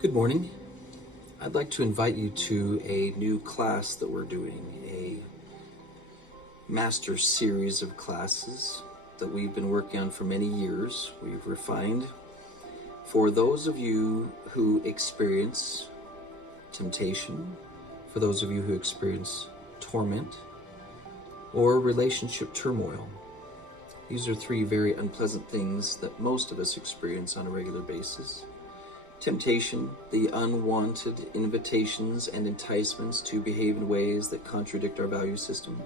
Good morning. I'd like to invite you to a new class that we're doing, a master series of classes that we've been working on for many years. We've refined for those of you who experience temptation, for those of you who experience torment, or relationship turmoil. These are three very unpleasant things that most of us experience on a regular basis. Temptation, the unwanted invitations and enticements to behave in ways that contradict our value system.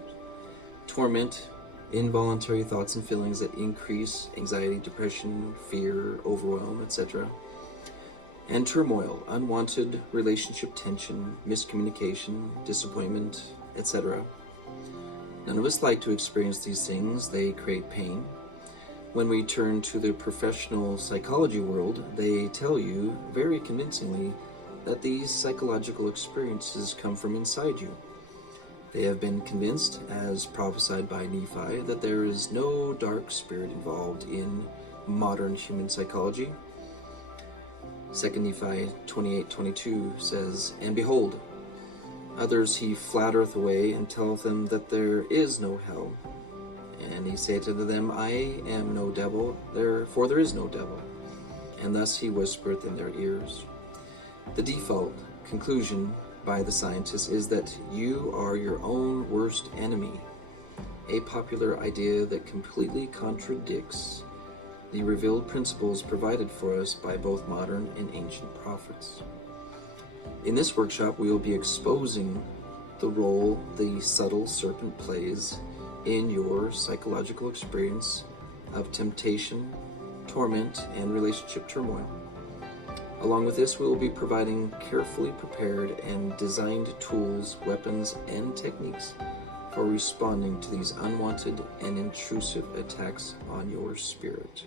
Torment, involuntary thoughts and feelings that increase anxiety, depression, fear, overwhelm, etc. And turmoil, unwanted relationship tension, miscommunication, disappointment, etc. None of us like to experience these things. They create pain. When we turn to the professional psychology world, they tell you very convincingly that these psychological experiences come from inside you. They have been convinced, as prophesied by Nephi, that there is no dark spirit involved in modern human psychology. Second Nephi 28:22 says, "And behold, others he flattereth away, and telleth them that there is no hell. And he saith unto them, I am no devil, therefore there is no devil. And thus he whispereth in their ears." The default conclusion by the scientists is that you are your own worst enemy, a popular idea that completely contradicts the revealed principles provided for us by both modern and ancient prophets. In this workshop, we will be exposing the role the subtle serpent plays in your psychological experience of temptation, torment, and relationship turmoil. Along with this, we will be providing carefully prepared and designed tools, weapons, and techniques for responding to these unwanted and intrusive attacks on your spirit.